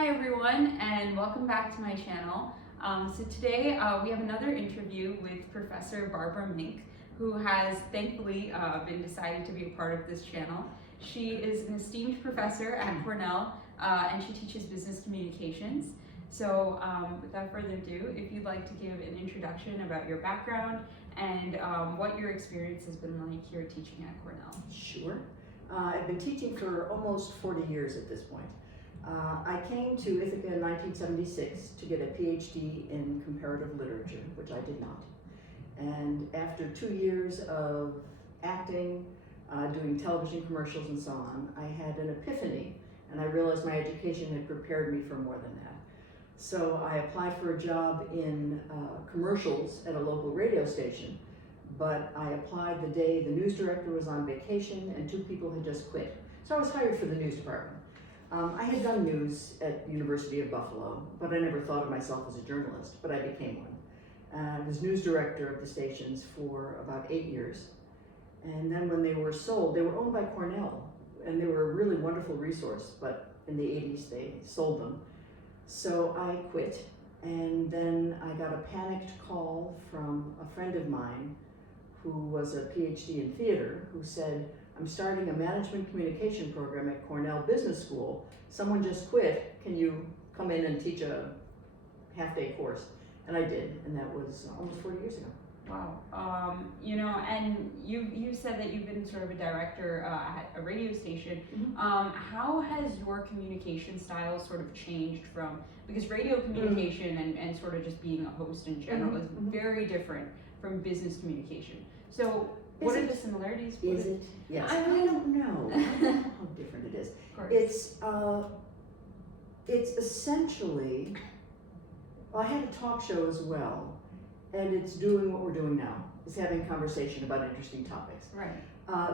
Hi everyone, and welcome back to my channel. So today we have another interview with Professor Barbara Mink, who has thankfully been decided to be a part of this channel. She is an esteemed professor at Cornell, and she teaches business communications. So without further ado, if you'd like to give an introduction about your background and what your experience has been like here teaching at Cornell. Sure. I've been teaching for almost 40 years at this point. I came to Ithaca in 1976 to get a PhD in comparative literature, which I did not. And after 2 years of acting, doing television commercials and so on, I had an epiphany, and I realized my education had prepared me for more than that. So I applied for a job in commercials at a local radio station, but I applied the day the news director was on vacation and 2 people had just quit. So I was hired for the news department. I had done news at University of Buffalo, but I never thought of myself as a journalist, but I became one. I was news director of the stations for about 8 years. And then when they were sold, they were owned by Cornell, and they were a really wonderful resource, but in the 80s they sold them. So I quit, and then I got a panicked call from a friend of mine who was a PhD in theater, who said, "I'm starting a management communication program at Cornell Business School. Someone just quit. Can you come in and teach a half-day course?" And I did, and that was almost 40 years ago. Wow. You know, and you said that you've been sort of a director at a radio station. Mm-hmm. How has your communication style sort of changed from, because radio communication and sort of just being a host in general is very different from business communication. So what are the similarities? Is it? Yes. I don't know. I don't know how different it is. It's essentially, well, I had a talk show as well, and it's doing what we're doing now. It's having conversation about interesting topics. Right.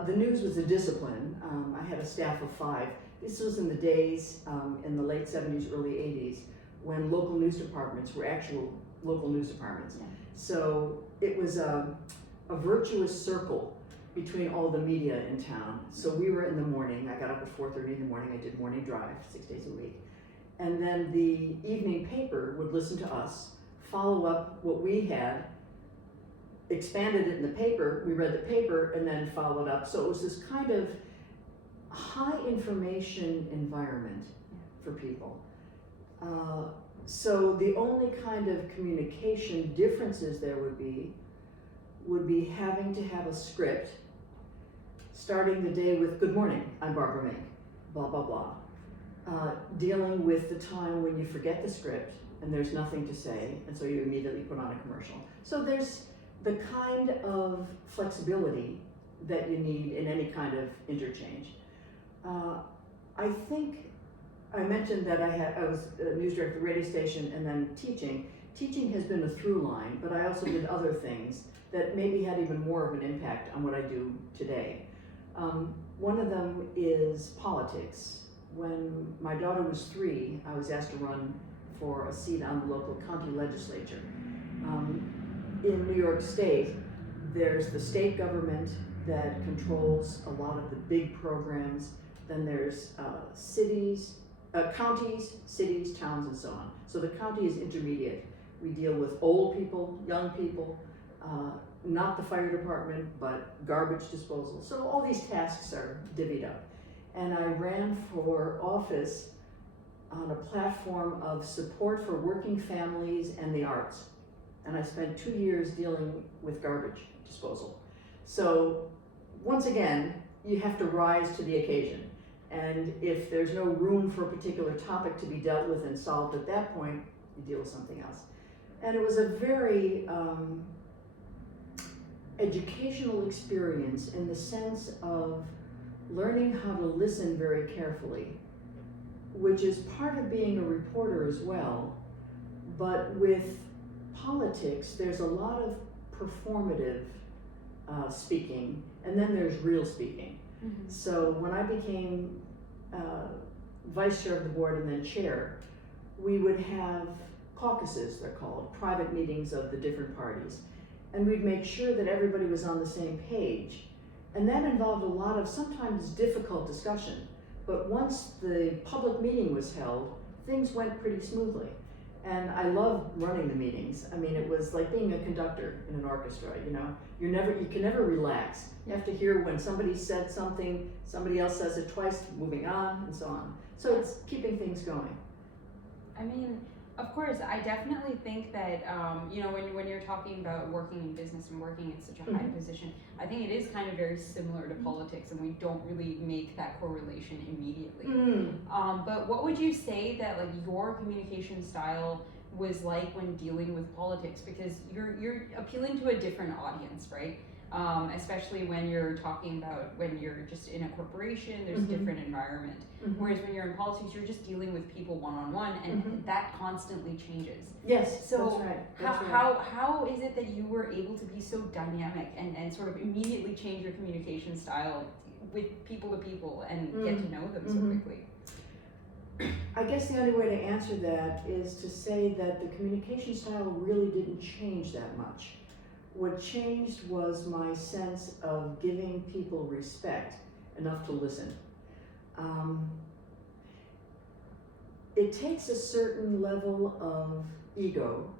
The news was a discipline. I had a staff of 5. This was in the days, in the late 70s, early 80s, when local news departments were actual local news departments. Yeah. So it was a virtuous circle between all the media in town. So we were in the morning. I got up at 4:30 in the morning. I did morning drive 6 days a week. And then the evening paper would listen to us, follow up what we had, expanded it in the paper, we read the paper, and then followed up. So it was this kind of high information environment for people. So the only kind of communication differences there would be having to have a script, starting the day with, "Good morning, I'm Barbara Mink, blah, blah, blah." Dealing with the time when you forget the script and there's nothing to say, and so you immediately put on a commercial. So there's the kind of flexibility that you need in any kind of interchange. I think I mentioned that I was a news director at the radio station and then teaching. Teaching has been a through line, but I also did other things that maybe had even more of an impact on what I do today. One of them is politics. When my daughter was 3, I was asked to run for a seat on the local county legislature. In New York State, there's the state government that controls a lot of the big programs. Then there's counties, cities, towns, and so on. So the county is intermediate. We deal with old people, young people, not the fire department, but garbage disposal. So all these tasks are divvied up. And I ran for office on a platform of support for working families and the arts. And I spent 2 years dealing with garbage disposal. So once again, you have to rise to the occasion. And if there's no room for a particular topic to be dealt with and solved at that point, you deal with something else. And it was a very educational experience in the sense of learning how to listen very carefully, which is part of being a reporter as well. But with politics, there's a lot of performative speaking, and then there's real speaking. Mm-hmm. So when I became vice chair of the board and then chair, we would have caucuses, they're called, private meetings of the different parties. And we'd make sure that everybody was on the same page. And that involved a lot of sometimes difficult discussion. But once the public meeting was held, things went pretty smoothly. And I love running the meetings. I mean, it was like being a conductor in an orchestra, you know. You can never relax. You have to hear when somebody said something, somebody else says it twice, moving on, and so on. So it's keeping things going. I mean, of course, I definitely think that, you know, when you're talking about working in business and working in such a high position, I think it is kind of very similar to politics, and we don't really make that correlation immediately. But what would you say that like your communication style was like when dealing with politics? Because you're appealing to a different audience, right? Especially when you're talking about when you're just in a corporation, there's a different environment. Whereas when you're in politics, you're just dealing with people one-on-one, and that constantly changes. Yes, So that's right. That's right. how is it that you were able to be so dynamic and sort of immediately change your communication style with people to people and get to know them so quickly? I guess the only way to answer that is to say that the communication style really didn't change that much. What changed was my sense of giving people respect enough to listen. It takes a certain level of ego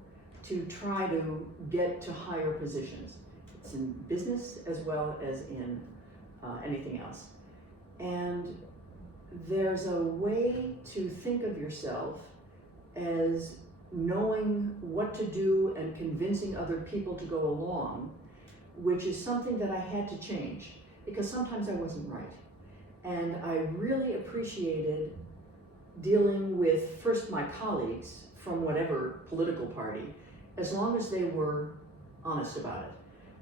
to try to get to higher positions. It's in business as well as in anything else. And there's a way to think of yourself as knowing what to do and convincing other people to go along, which is something that I had to change because sometimes I wasn't right. And I really appreciated dealing with first my colleagues from whatever political party, as long as they were honest about it.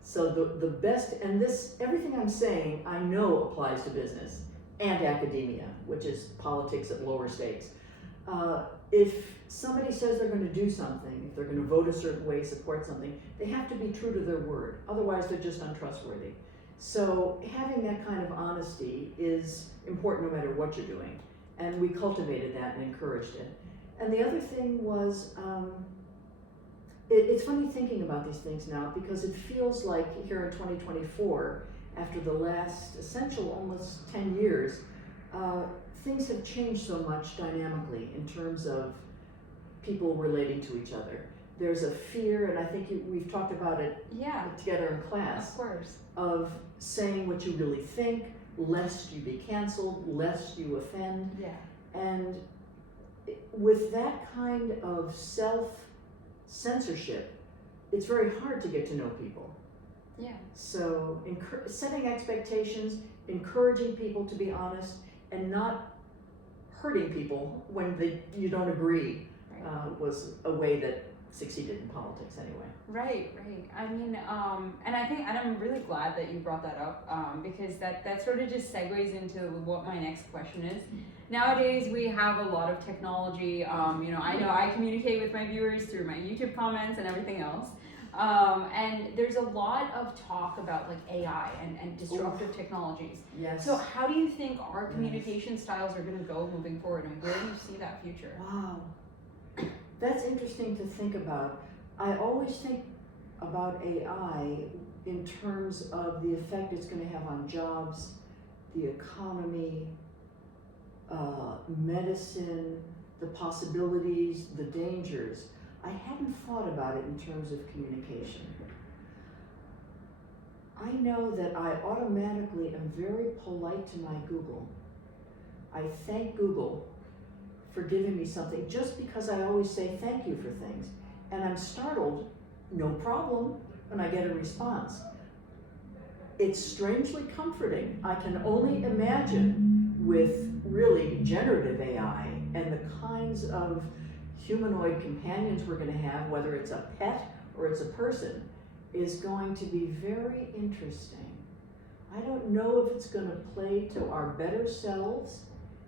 So the best, and this, everything I'm saying, I know applies to business and academia, which is politics at lower stakes. If somebody says they're going to do something, if they're going to vote a certain way, support something, they have to be true to their word. Otherwise, they're just untrustworthy. So having that kind of honesty is important no matter what you're doing. And we cultivated that and encouraged it. And the other thing was, it's funny thinking about these things now because it feels like here in 2024, after the last essential almost 10 years, things have changed so much dynamically in terms of people relating to each other. There's a fear, and I think we've talked about it together in class, of course, of saying what you really think, lest you be canceled, lest you offend. Yeah. And with that kind of self-censorship, it's very hard to get to know people. Yeah. So setting expectations, encouraging people to be honest, and not hurting people when you don't agree was a way that succeeded in politics anyway. Right. I mean, and I think, and I'm really glad that you brought that up because that sort of just segues into what my next question is. Nowadays, we have a lot of technology. You know I communicate with my viewers through my YouTube comments and everything else. And there's a lot of talk about like AI and disruptive technologies. Yes. So how do you think our communication styles are going to go moving forward, and where do you see that future? Wow. That's interesting to think about. I always think about AI in terms of the effect it's going to have on jobs, the economy, medicine, the possibilities, the dangers. I hadn't thought about it in terms of communication. I know that I automatically am very polite to my Google. I thank Google for giving me something just because I always say thank you for things. And I'm startled, no problem, when I get a response. It's strangely comforting. I can only imagine with really generative AI and the kinds of humanoid companions we're going to have, whether it's a pet or it's a person, is going to be very interesting. I don't know if it's going to play to our better selves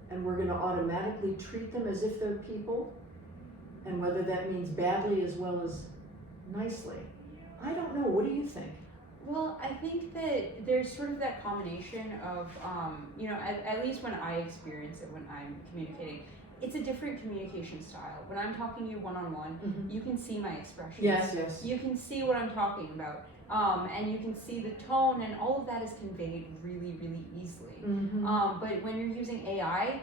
and we're going to automatically treat them as if they're people, and whether that means badly as well as nicely. I don't know. What do you think? Well, I think that there's sort of that combination of, you know, at least when I experience it when I'm communicating, it's a different communication style. When I'm talking to you one-on-one, you can see my expressions. Yes. You can see what I'm talking about. And you can see the tone, and all of that is conveyed really, really easily. But when you're using AI,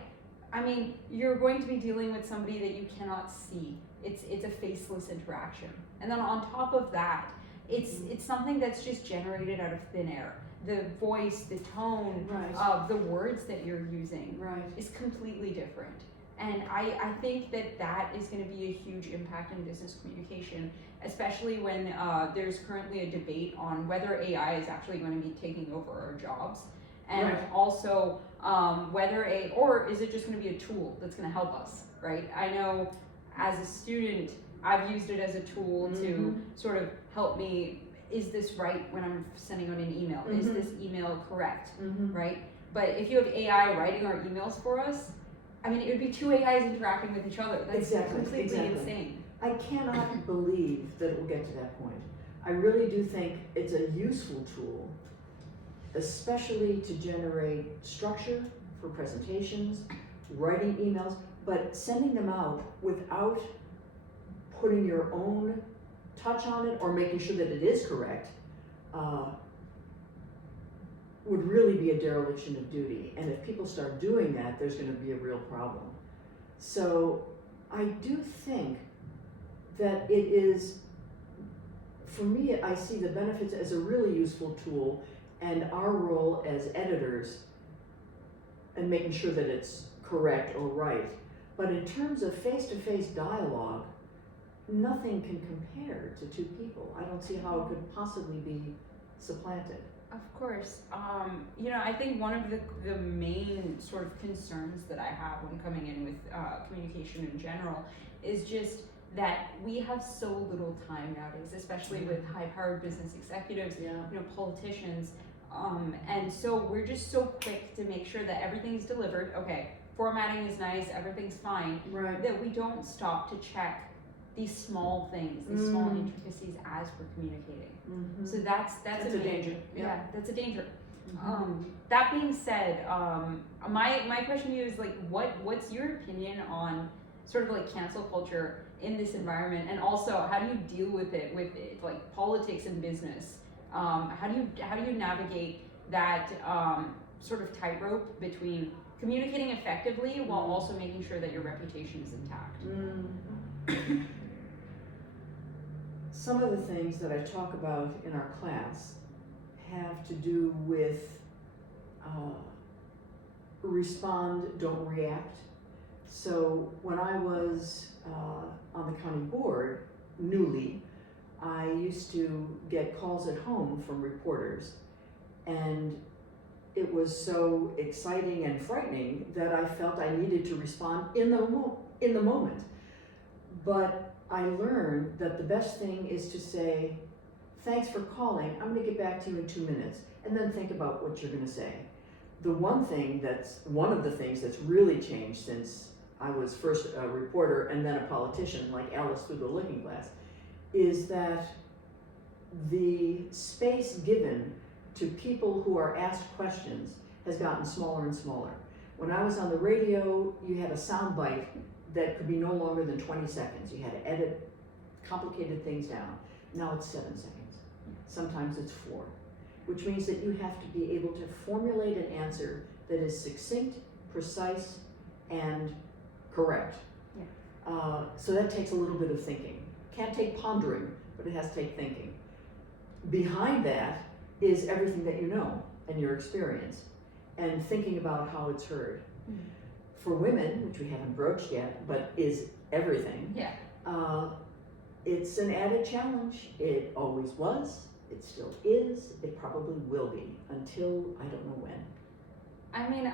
I mean, you're going to be dealing with somebody that you cannot see. It's a faceless interaction. And then on top of that, it's something that's just generated out of thin air. The voice, the tone, Right. the words that you're using Right. is completely different. And I think that is going to be a huge impact in business communication, especially when there's currently a debate on whether AI is actually going to be taking over our jobs. And Right. also or is it just going to be a tool that's going to help us, right? I know as a student, I've used it as a tool to sort of help me, is this right when I'm sending out an email? Is this email correct, right? But if you have AI writing our emails for us, I mean, it would be two AIs interacting with each other. That's completely insane. I cannot believe that it will get to that point. I really do think it's a useful tool, especially to generate structure for presentations, writing emails, but sending them out without putting your own touch on it or making sure that it is correct would really be a dereliction of duty. And if people start doing that, there's going to be a real problem. So I do think that it is, for me, I see the benefits as a really useful tool, and our role as editors and making sure that it's correct or right. But in terms of face-to-face dialogue, nothing can compare to two people. I don't see how it could possibly be supplanted. Of course. I think one of the main sort of concerns that I have when coming in with communication in general is just that we have so little time nowadays, especially with high-powered business executives, politicians, and so we're just so quick to make sure that everything's delivered. Okay, formatting is nice, everything's fine, Right. that we don't stop to check these small things, these small intricacies as we're communicating. So that's a danger. Yeah, that's a danger. That being said, my question to you is like, what's your opinion on sort of like cancel culture in this environment, and also how do you deal with it like politics and business? How do you navigate that sort of tightrope between communicating effectively while also making sure that your reputation is intact? Some of the things that I talk about in our class have to do with respond, don't react. So when I was on the county board, newly, I used to get calls at home from reporters, and it was so exciting and frightening that I felt I needed to respond in the moment. But I learned that the best thing is to say, thanks for calling, I'm gonna get back to you in 2 minutes, and then think about what you're gonna say. One of the things that's really changed since I was first a reporter and then a politician, like Alice through the looking glass, is that the space given to people who are asked questions has gotten smaller and smaller. When I was on the radio, you had a sound bite that could be no longer than 20 seconds. You had to edit complicated things down. Now it's 7 seconds. Sometimes it's 4, which means that you have to be able to formulate an answer that is succinct, precise, and correct. So that takes a little bit of thinking. Can't take pondering, but it has to take thinking. Behind that is everything that you know and your experience, and thinking about how it's heard. For women, which we haven't broached yet, but is everything, it's an added challenge. It always was, it still is, it probably will be, until I don't know when. I mean,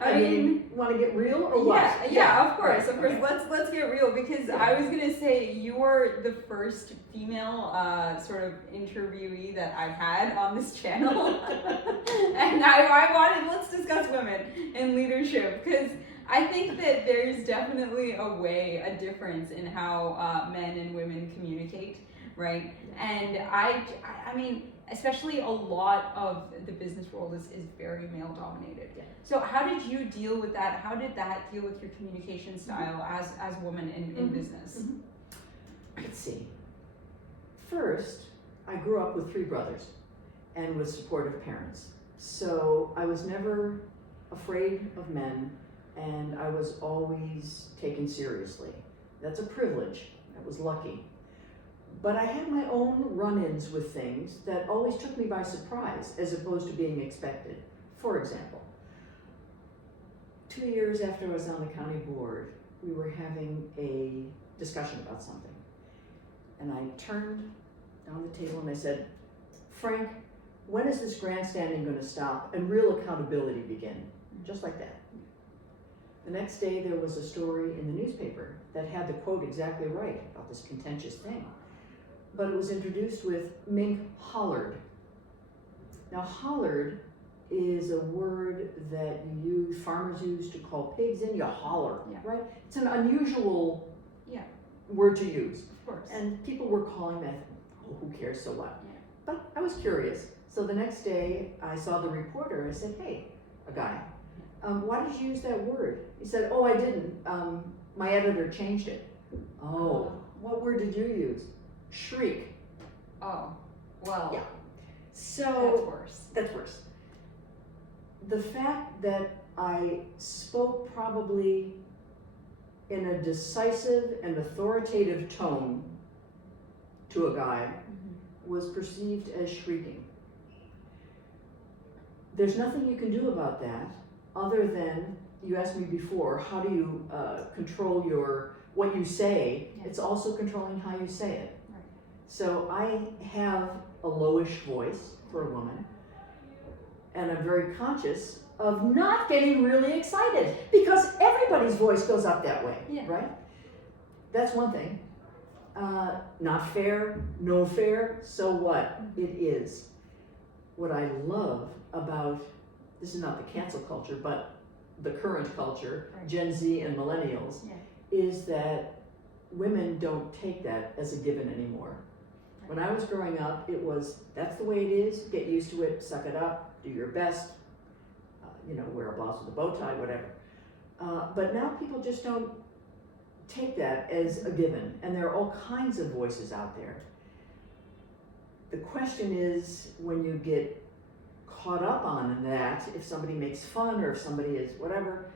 I mean, want to get real or what? Yeah, of course. Okay. Let's get real, because I was gonna say you're the first female sort of interviewee that I've had on this channel, and I wanted, let's discuss women in leadership, because I think that there's definitely a difference in how men and women communicate, right? And I mean, especially a lot of the business world is very male dominated. Yeah. So how did you deal with that? How did that deal with your communication style as a woman in business? Let's see. First, I grew up with 3 brothers and with supportive parents. So I was never afraid of men, and I was always taken seriously. That's a privilege. I was lucky. But I had my own run-ins with things that always took me by surprise as opposed to being expected. For example, 2 years after I was on the county board, we were having a discussion about something. And I turned down the table and I said, Frank, when is this grandstanding going to stop and real accountability begin? Just like that. The next day there was a story in the newspaper that had the quote exactly right about this contentious thing. But it was introduced with Mink hollered. Now hollered is a word that farmers use to call pigs in. You holler, right? It's an unusual word to use. Of course. And people were calling that, oh, who cares, so what? Yeah. But I was curious. So the next day I saw the reporter. I said, hey, a guy, why did you use that word? He said, oh, I didn't. My editor changed it. Oh, what word did you use? Shriek. Oh, well. Yeah. So that's worse. The fact that I spoke probably in a decisive and authoritative tone to a guy was perceived as shrieking. There's nothing you can do about that other than, you asked me before, how do you control what you say? Yeah. It's also controlling how you say it. Right. So I have a lowish voice for a woman, and I'm very conscious of not getting really excited because everybody's voice goes up that way, right? That's one thing. Not fair, no fair, so what? It is. What I love about, this is not the cancel culture, but the current culture, Gen Z and millennials, is that women don't take that as a given anymore. When I was growing up, it was, that's the way it is, get used to it, suck it up, do your best, wear a blouse with a bow tie, whatever. But now people just don't take that as a given, and there are all kinds of voices out there. The question is, when you get caught up on that, if somebody makes fun or if somebody is whatever,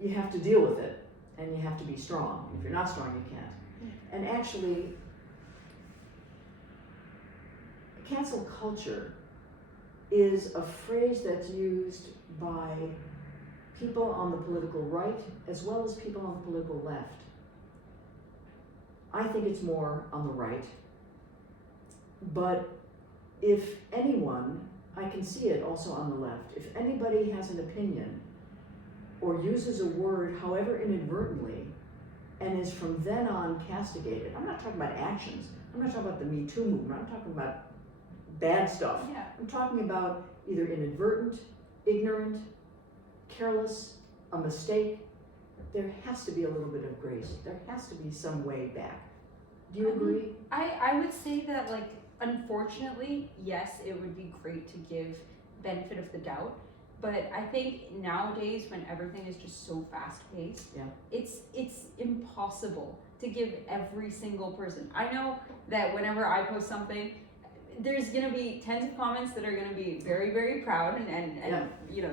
you have to deal with it, and you have to be strong. If you're not strong, you can't. And actually, cancel culture is a phrase that's used by people on the political right as well as people on the political left. I think it's more on the right, but if anyone, I can see it also on the left, if anybody has an opinion or uses a word, however inadvertently, and is from then on castigated, I'm not talking about actions, I'm not talking about the Me Too movement, I'm talking about bad stuff. I'm talking about either inadvertent, ignorant, careless, a mistake. There has to be a little bit of grace. There has to be some way back. Do you agree? I would say that, unfortunately, yes, it would be great to give benefit of the doubt. But I think nowadays, when everything is just so fast-paced, it's impossible to give every single person. I know that whenever I post something, there's going to be tens of comments that are going to be very, very proud and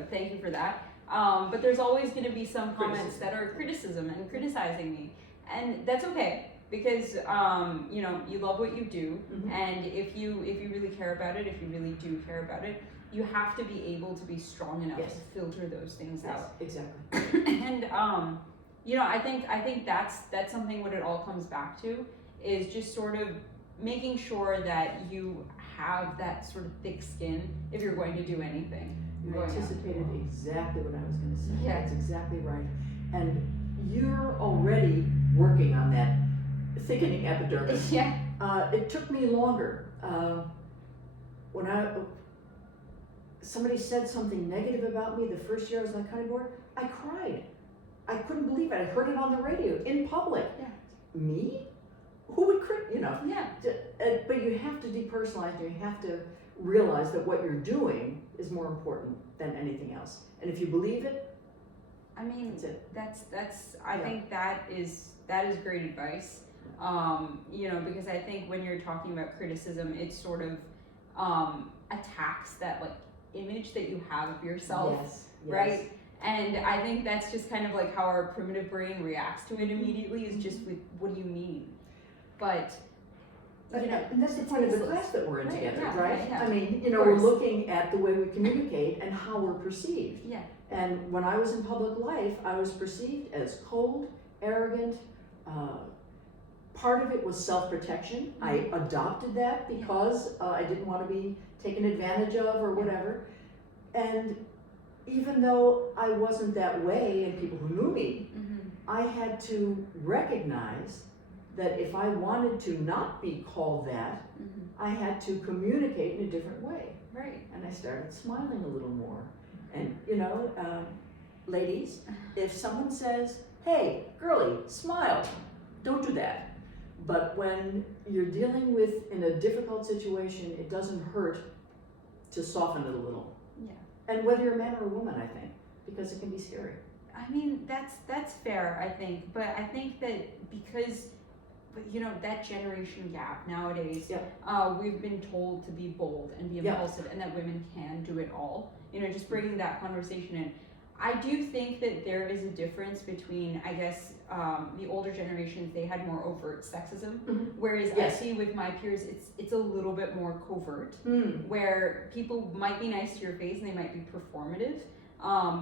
thank you for that. But there's always going to be some comments that are criticism and criticizing me, and that's okay because you love what you do, and if you really care about it, if you really do care about it, you have to be able to be strong enough to filter those things out. Exactly. And I think that's something what it all comes back to is just sort of making sure that you have that sort of thick skin if you're going to do anything. You anticipated exactly what I was going to say. Yeah. That's exactly right. And you're already working on that thickening epidermis. Yeah. It took me longer. When somebody said something negative about me the first year I was on the county board, I cried. I couldn't believe it. I heard it on the radio in public. Yeah. Me? Who would Yeah. But you have to depersonalize, and you have to realize that what you're doing is more important than anything else. And if you believe it, I mean, that's it. That's I think that is great advice. Because I think when you're talking about criticism, it sort of attacks that image that you have of yourself. Yes. right? And I think that's just kind of like how our primitive brain reacts to it immediately, is just with, what do you mean? But, you know, and that's the point of the class that we're in Right, together, yeah, right? yeah. I mean, Of we're course. looking at the way we communicate and how we're perceived. Yeah. And when I was in public life, I was perceived as cold, arrogant. Part of it was self-protection. I adopted that because I didn't want to be taken advantage of or whatever. And even though I wasn't that way, and people who knew me, I had to recognize that if I wanted to not be called that, I had to communicate in a different way. Right. And I started smiling a little more. And ladies, if someone says, "Hey, girlie, smile," don't do that. But when you're dealing with, in a difficult situation, it doesn't hurt to soften it a little. Yeah. And whether you're a man or a woman, I think, because it can be scary. I mean, that's fair, I think. But I think that because, that generation gap nowadays, we've been told to be bold and be impulsive, and that women can do it all. Just bringing that conversation in. I do think that there is a difference between, I guess, the older generations, they had more overt sexism, whereas I see with my peers, it's a little bit more covert, where people might be nice to your face and they might be performative,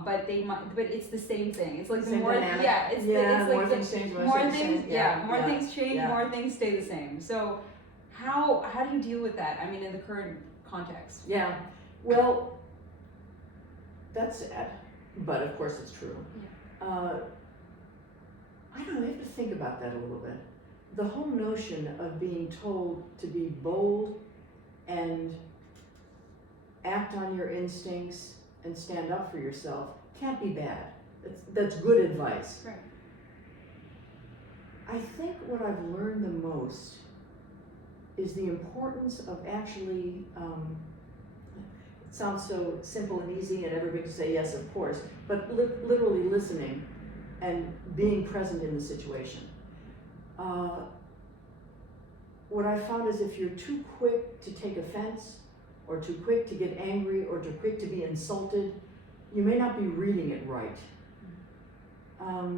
but it's the same thing. It's like Same dynamic. More things change, Yeah. more things stay the same. So how do you deal with that? I mean, in the current context. Yeah, well, that's sad. But of course it's true. I don't know, I have to think about that a little bit. The whole notion of being told to be bold and act on your instincts and stand up for yourself can't be bad. That's good advice. Right. I think what I've learned the most is the importance of actually, it sounds so simple and easy and everybody can say yes, of course, but literally listening and being present in the situation. What I found is if you're too quick to take offense, or too quick to get angry, or too quick to be insulted, you may not be reading it right. I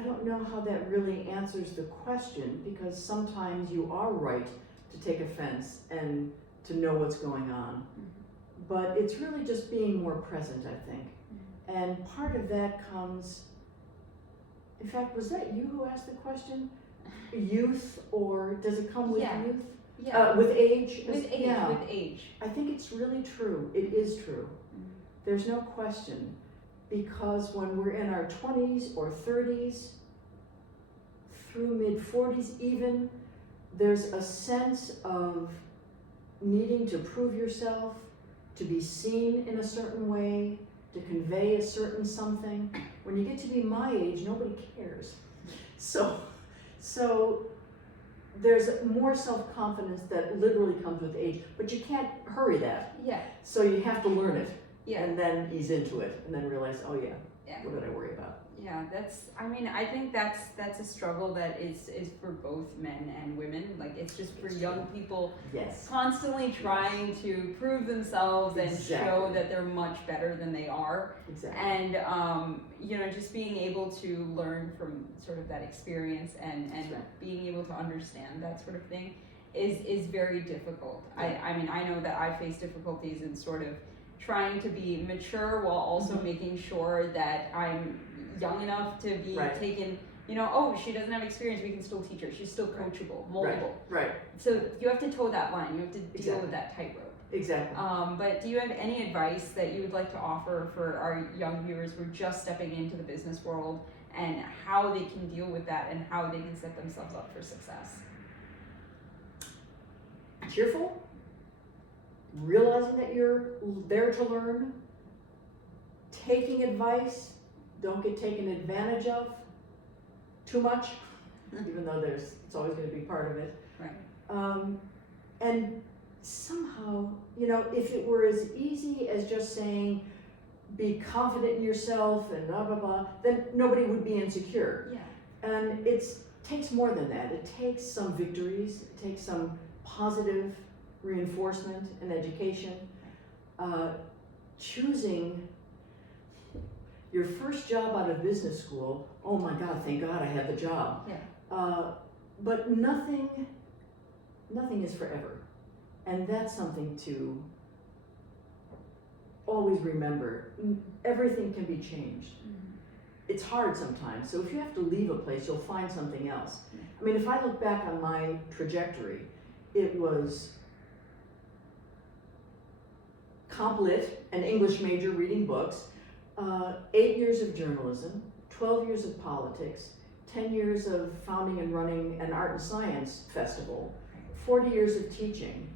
don't know how that really answers the question, because sometimes you are right to take offense and to know what's going on. But it's really just being more present, I think. And part of that comes, in fact, was that you who asked the question? Youth, or does it come with youth? Yeah. With age? With age, Yeah. with age. I think it's really true. It is true. There's no question. Because when we're in our 20s or 30s, through mid-40s even, there's a sense of needing to prove yourself, to be seen in a certain way, to convey a certain something. When you get to be my age, nobody cares. So there's more self-confidence that literally comes with age, but you can't hurry that. Yeah. So you have to learn it. Yeah. And then ease into it, and then realize, oh yeah, what did I worry about? Yeah, I think that's a struggle that is for both men and women. Like, it's just for young people constantly trying to prove themselves and show that they're much better than they are. Exactly. And just being able to learn from sort of that experience and being able to understand that sort of thing is very difficult. Yeah. I mean, I know that I face difficulties in sort of trying to be mature while also making sure that I'm young enough to be taken, she doesn't have experience, we can still teach her. She's still coachable, moldable. Right. So you have to toe that line. You have to deal with that tightrope. Exactly. But do you have any advice that you would like to offer for our young viewers who are just stepping into the business world, and how they can deal with that and how they can set themselves up for success? Cheerful, realizing that you're there to learn, taking advice, don't get taken advantage of too much, even though it's always going to be part of it. Right. And somehow, if it were as easy as just saying, be confident in yourself and blah, blah, blah, then nobody would be insecure. Yeah. And it takes more than that. It takes some victories, it takes some positive reinforcement and education, choosing your first job out of business school, oh my God, thank God I had the job. Yeah. But nothing is forever. And that's something to always remember. Everything can be changed. It's hard sometimes, so if you have to leave a place, you'll find something else. I mean, if I look back on my trajectory, it was comp lit, an English major reading books, 8 years of journalism, 12 years of politics, 10 years of founding and running an art and science festival, 40 years of teaching,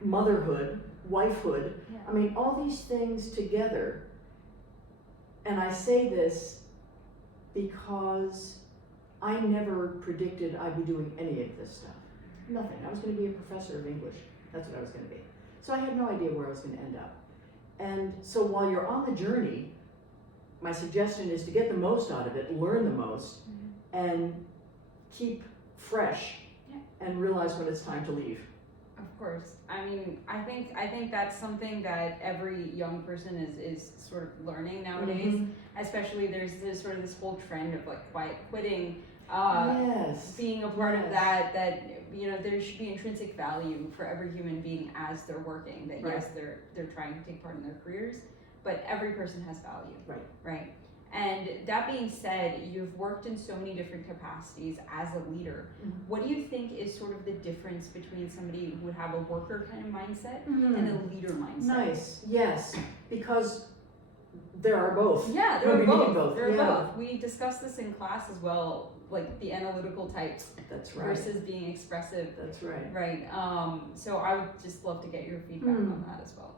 motherhood, wifehood. Yeah. I mean, all these things together. And I say this because I never predicted I'd be doing any of this stuff. Nothing. I was going to be a professor of English. That's what I was going to be. So I had no idea where I was going to end up. And so while you're on the journey, my suggestion is to get the most out of it, learn the most, and keep fresh, and realize when it's time to leave. Of course. I mean, I think that's something that every young person is sort of learning nowadays. Especially there's sort of this whole trend of like quiet quitting. Yes. Being a part of that you know, there should be intrinsic value for every human being as they're working. That yes, they're trying to take part in their careers, but every person has value. Right. And that being said, you've worked in so many different capacities as a leader. What do you think is sort of the difference between somebody who would have a worker kind of mindset and a leader mindset? Nice. Yes, because there are both. Yeah, there are both. There are Yeah. both. We discussed this in class as well, like the analytical types That's right. versus being expressive. That's right. Right. So I would just love to get your feedback on that as well.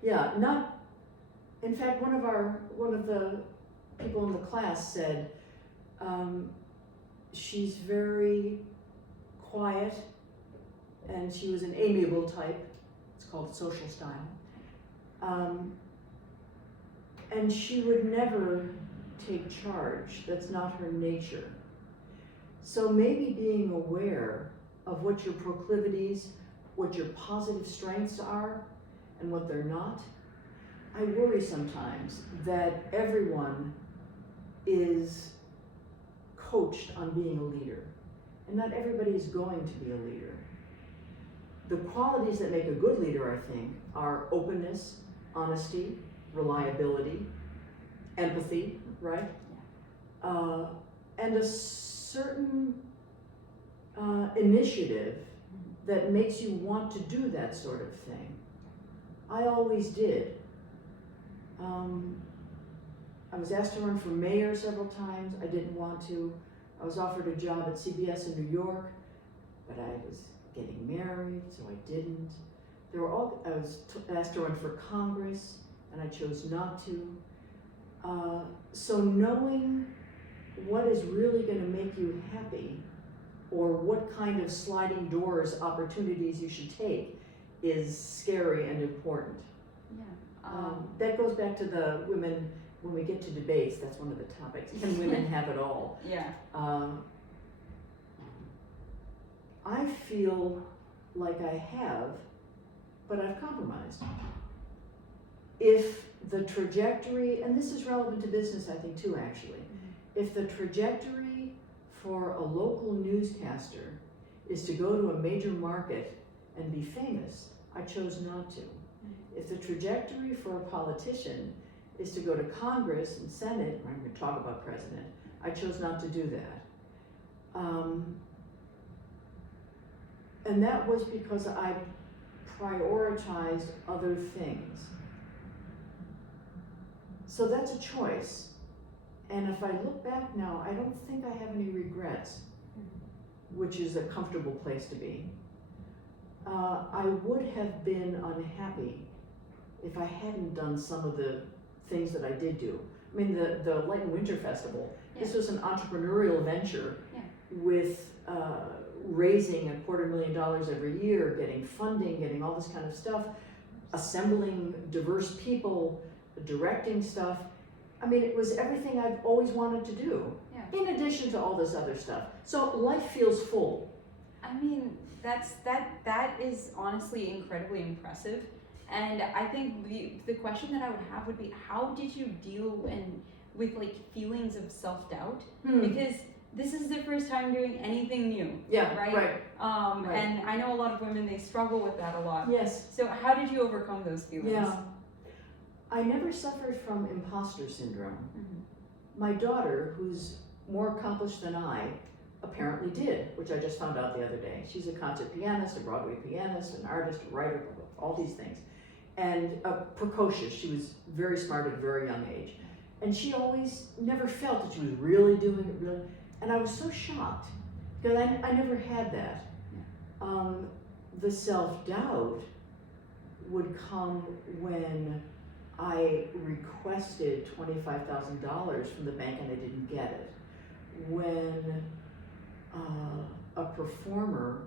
Yeah, in fact, one of the people in the class said, she's very quiet, and she was an amiable type. It's called social style. And she would never take charge. That's not her nature. So maybe being aware of what your proclivities, what your positive strengths are, and what they're not. I worry sometimes that everyone is coached on being a leader, and not everybody is going to be a leader. The qualities that make a good leader, I think, are openness, honesty, reliability, empathy, right? And a certain initiative that makes you want to do that sort of thing. I always did. I was asked to run for mayor several times. I didn't want to. I was offered a job at CBS in New York, but I was getting married, so I didn't. I was asked to run for Congress, and I chose not to. So knowing what is really going to make you happy, or what kind of sliding doors opportunities you should take, is scary and important. That goes back to the women, when we get to debates, that's one of the topics. Can women have it all? Yeah. I feel like I have, but I've compromised. If the trajectory, and this is relevant to business, I think, too, actually. If the trajectory for a local newscaster is to go to a major market and be famous, I chose not to. If the trajectory for a politician is to go to Congress and Senate, I'm going to talk about president, I chose not to do that. And that was because I prioritized other things. So that's a choice. And if I look back now, I don't think I have any regrets, which is a comfortable place to be. I would have been unhappy if I hadn't done some of the things that I did do. I mean, the Light and Winter Festival, this was an entrepreneurial venture with raising $250,000 every year, getting funding, getting all this kind of stuff, assembling diverse people, directing stuff. I mean, it was everything I've always wanted to do, in addition to all this other stuff. So life feels full. I mean, that is honestly incredibly impressive. And I think the question that I would have would be, how did you deal with like feelings of self-doubt? Because this is their first time doing anything new. Yeah, right? right. Right. And I know a lot of women, they struggle with that a lot. Yes. So how did you overcome those feelings? Yeah. I never suffered from imposter syndrome. Mm-hmm. My daughter, who's more accomplished than I, apparently did, which I just found out the other day. She's a concert pianist, a Broadway pianist, an artist, a writer, all these things. And precocious. She was very smart at a very young age. And she always never felt that she was really doing it, really. And I was so shocked, because I never had that. The self-doubt would come when I requested $25,000 from the bank and I didn't get it. When a performer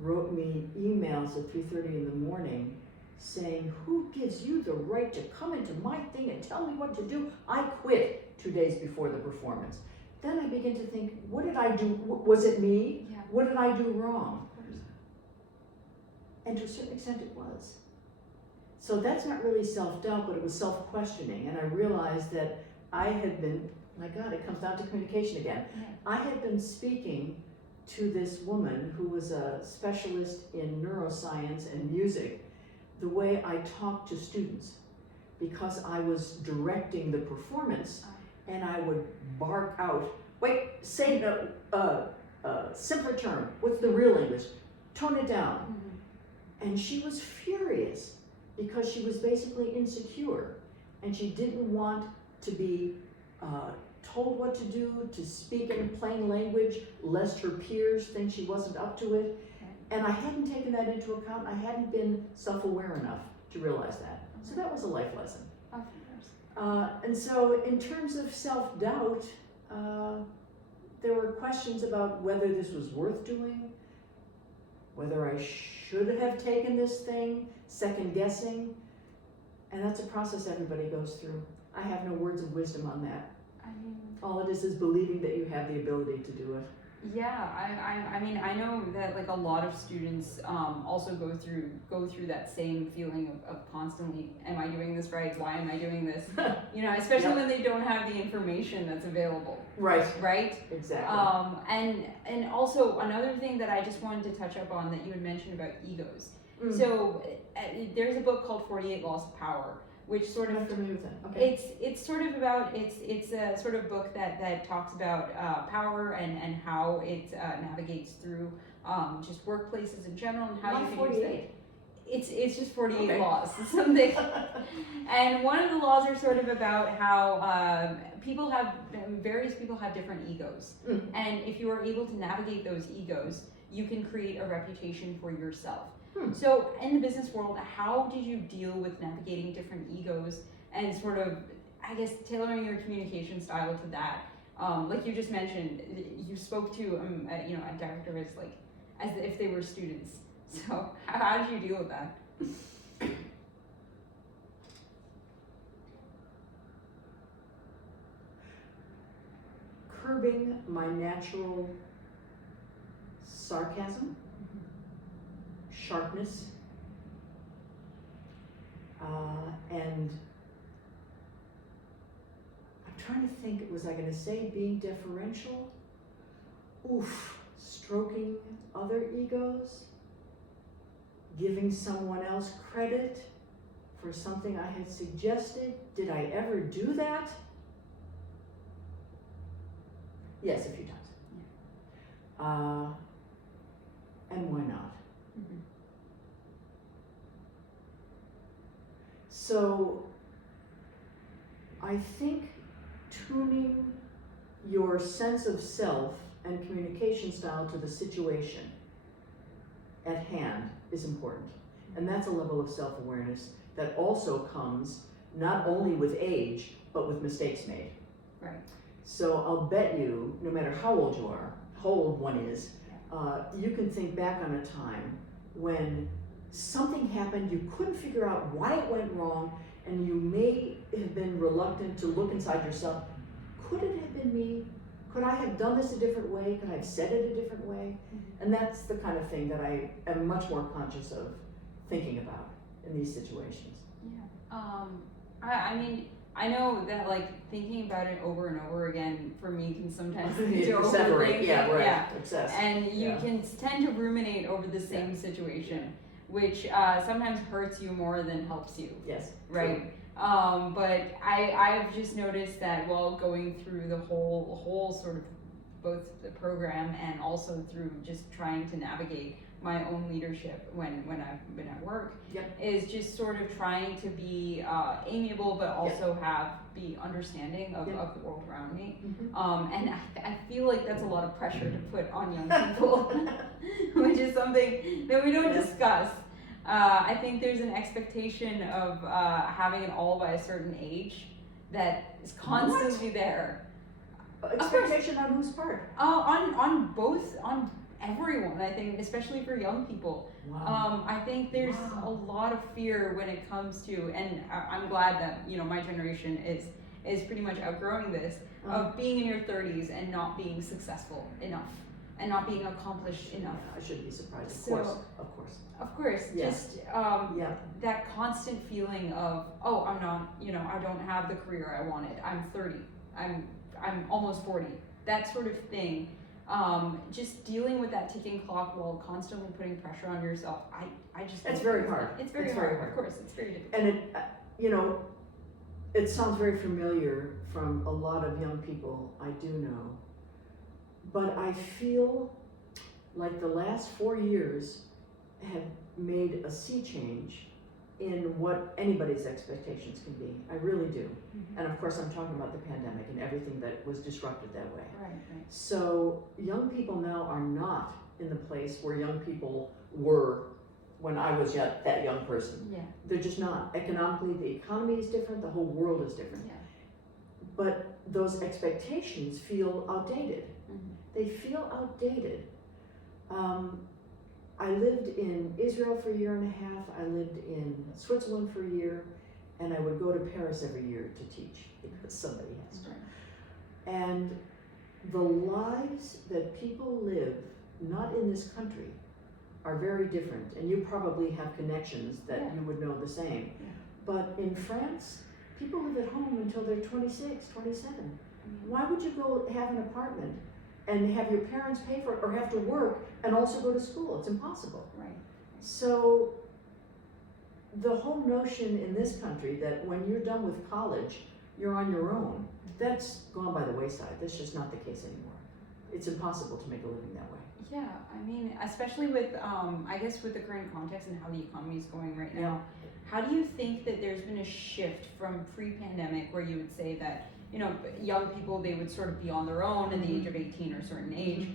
wrote me emails at 3:30 in the morning saying, "Who gives you the right to come into my thing and tell me what to do? I quit 2 days before the performance." Then I begin to think, what did I do? Was it me? Yeah. What did I do wrong? And to a certain extent it was. So that's not really self-doubt, but it was self-questioning. And I realized that I had been, my God, it comes down to communication again. Yeah. I had been speaking to this woman who was a specialist in neuroscience and music the way I talked to students, because I was directing the performance and I would bark out, wait, say simpler term, what's the real English? Tone it down. Mm-hmm. And she was furious because she was basically insecure and she didn't want to be told what to do, to speak in plain language, lest her peers think she wasn't up to it. And I hadn't taken that into account. I hadn't been self-aware enough to realize that. So that was a life lesson. Of course. And so in terms of self-doubt, there were questions about whether this was worth doing, whether I should have taken this thing, second guessing. And that's a process everybody goes through. I have no words of wisdom on that. All it is believing that you have the ability to do it. Yeah, I mean, I know that like a lot of students also go through that same feeling of constantly, am I doing this right? Why am I doing this? You know, especially when they don't have the information that's available. Right. Right? Exactly. And also another thing that I just wanted to touch up on that you had mentioned about egos. Mm. So there's a book called 48 Laws of Power, which sort of, I'm familiar with that. Okay. it's sort of about, it's a sort of book that talks about power and how it navigates through just workplaces in general and how you can 48. use it. It's just 48 Okay. laws, something. And one of the laws are sort of about how various people have different egos. Mm. And if you are able to navigate those egos, you can create a reputation for yourself. So in the business world, how did you deal with navigating different egos and sort of, I guess, tailoring your communication style to that? Like you just mentioned, you spoke to a director as if they were students. So how did you deal with that? Curbing my natural sarcasm, sharpness, and I'm trying to think, was I going to say being deferential? Stroking other egos, giving someone else credit for something I had suggested. Did I ever do that? Yes, a few times. And why not? Mm-hmm. So I think tuning your sense of self and communication style to the situation at hand is important. And that's a level of self-awareness that also comes not only with age, but with mistakes made. Right. So I'll bet you, no matter how old you are, how old one is, you can think back on a time when something happened, you couldn't figure out why it went wrong, and you may have been reluctant to look inside yourself. Could it have been me? Could I have done this a different way? Could I have said it a different way? Mm-hmm. And that's the kind of thing that I am much more conscious of thinking about. in these situations. Yeah. I mean, I know that like thinking about it over and over again for me can sometimes lead to overthinking. Yeah. Obsess. And you can tend to ruminate over the same situation, which sometimes hurts you more than helps you. Yes. Right. True. But I've just noticed that while going through the whole sort of both the program and also through just trying to navigate my own leadership when I've been at work, is just sort of trying to be amiable, but also be understanding of the world around me. And I feel like that's a lot of pressure to put on young people, which is something that we don't discuss. I think there's an expectation of having it all by a certain age that is constantly there. Expectation on whose part? On everyone, I think, especially for young people. Wow. I think there's a lot of fear when it comes to, and I'm glad that my generation is pretty much outgrowing this, of being in your 30s and not being successful enough and not being accomplished enough. I shouldn't be surprised. Of course, just that constant feeling of, oh, I'm not, I don't have the career I wanted. I'm 30. I'm almost 40. That sort of thing. Just dealing with that ticking clock while constantly putting pressure on yourself. I just. It's very hard. It's very hard. Of course, it's very difficult. And it sounds very familiar from a lot of young people I do know. But I feel like the last 4 years have made a sea change in what anybody's expectations can be. I really do. And of course I'm talking about the pandemic and everything that was disrupted that way. Right. So young people now are not in the place where young people were when I was that young person. Yeah. They're just not. Economically, the economy is different, the whole world is different. Yeah. But those expectations feel outdated. They feel outdated. I lived in Israel for a year and a half. I lived in Switzerland for a year, and I would go to Paris every year to teach because somebody has to. And the lives that people live, not in this country, are very different. And you probably have connections that you would know the same. Yeah. But in France, people live at home until they're 26, 27. Why would you go have an apartment and have your parents pay for it or have to work and also go to school? It's impossible. Right. So the whole notion in this country that when you're done with college, you're on your own, that's gone by the wayside. That's just not the case anymore. It's impossible to make a living that way. Yeah, I mean, especially with, I guess with the current context and how the economy is going right now, how do you think that there's been a shift from pre-pandemic where you would say that, young people, they would sort of be on their own at the age of 18 or a certain age,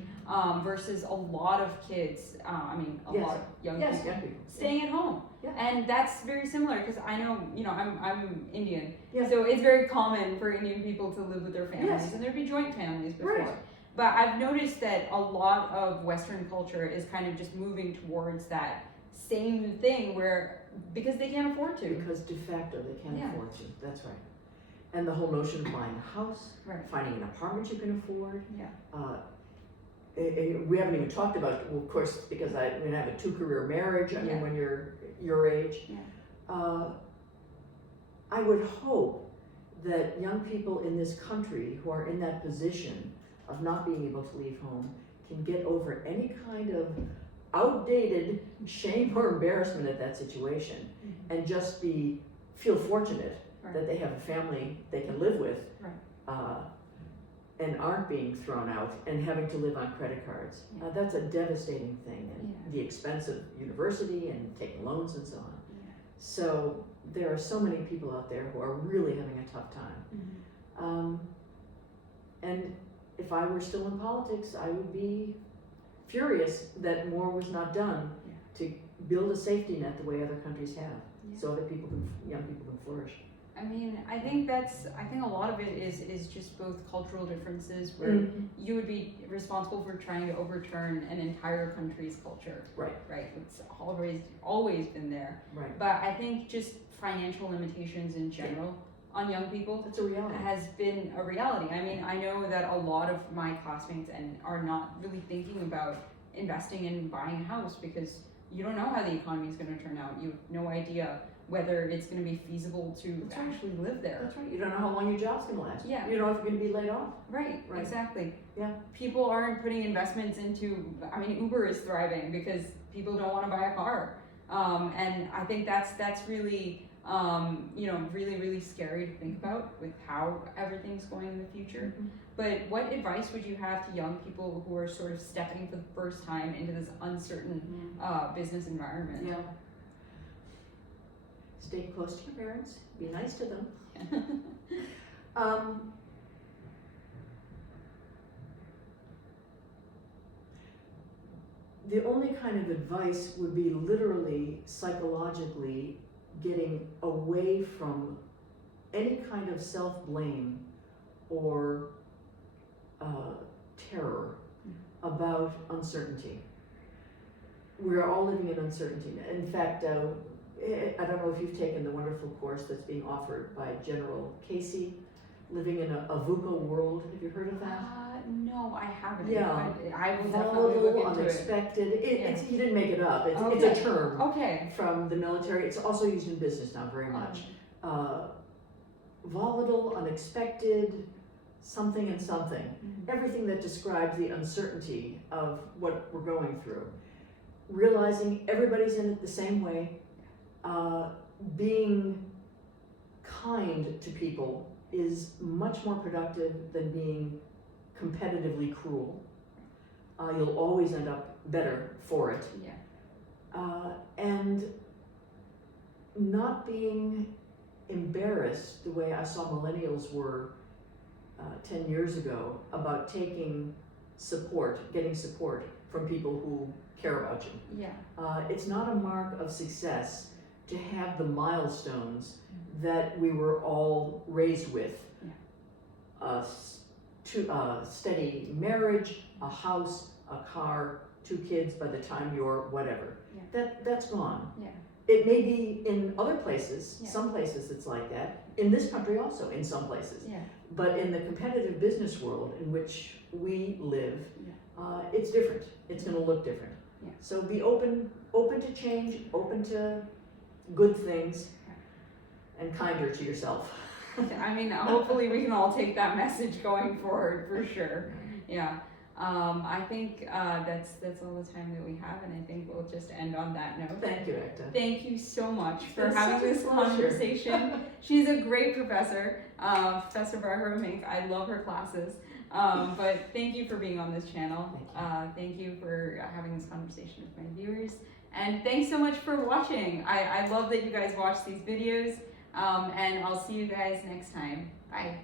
versus a lot of kids, a lot of young people staying at home. Yeah. And that's very similar because I know, I'm Indian, Yeah. so it's very common for Indian people to live with their families, Yes. and there'd be joint families before. Right. But I've noticed that a lot of Western culture is kind of just moving towards that same thing because they can't afford to. Because de facto they can't afford to. That's right. And the whole notion of buying a house, finding an apartment you can afford. Yeah. We haven't even talked about, well, of course, because I have a 2-career marriage. I mean, when you're your age. Yeah. I would hope that young people in this country who are in that position of not being able to leave home can get over any kind of outdated shame or embarrassment at that situation and just feel fortunate that they have a family they can live with and aren't being thrown out and having to live on credit cards. That's a devastating thing, and the expense of university and taking loans and so on. So there are so many people out there who are really having a tough time. And if I were still in politics, I would be furious that more was not done to build a safety net the way other countries have, so other young people can flourish. I mean, I think a lot of it is just both cultural differences where you would be responsible for trying to overturn an entire country's culture. Right. It's always been there. Right. But I think just financial limitations in general on young people That's a reality. Has been a reality. I mean, I know that a lot of my classmates are not really thinking about investing in buying a house because you don't know how the economy is going to turn out. You have no idea whether it's going to be feasible to That's right. actually live there. That's right. You don't know how long your job's going to last. Yeah. You don't know if you're going to be laid off. Right, Right. exactly. Yeah. People aren't putting investments into, I mean, Uber is thriving because people don't want to buy a car. And I think that's really, really, really scary to think about with how everything's going in the future. Mm-hmm. But what advice would you have to young people who are sort of stepping for the first time into this uncertain business environment? Yeah. Stay close to your parents. Be nice to them. The only kind of advice would be literally, psychologically, getting away from any kind of self-blame or terror about uncertainty. We're all living in uncertainty. In fact, I don't know if you've taken the wonderful course that's being offered by General Casey, Living in a VUCA World. Have you heard of that? No, I haven't. Yeah. But I will definitely look Volatile, into unexpected. it. He didn't make it up. It's Okay. a term Okay. from the military. It's also used in business now very much. Volatile, unexpected, something and something. Mm-hmm. Everything that describes the uncertainty of what we're going through. Realizing everybody's in it the same way. Being kind to people is much more productive than being competitively cruel. You'll always end up better for it. Yeah. And not being embarrassed the way I saw millennials were 10 years ago about getting support from people who care about you. Yeah. It's not a mark of success to have the milestones that we were all raised with. Yeah. A steady marriage, a house, a car, 2 kids by the time you're whatever. Yeah. That's gone. Yeah. It may be in other places, Yeah. some places it's like that. In this country also, in some places. Yeah. But in the competitive business world in which we live, Yeah. it's different. It's going to look different. Yeah. So be open to change, open to good things, and kinder to yourself. I mean, hopefully we can all take that message going forward for sure. Yeah. I think that's all the time that we have, and I think we'll just end on that note. Thank you, Ekta. Thank you so much for It's having such a this pleasure. conversation. She's a great professor, Professor Barbara Mink. I love her classes. But thank you for being on this channel. Thank you for having this conversation with my viewers. And thanks so much for watching. I love that you guys watch these videos. And I'll see you guys next time. Bye.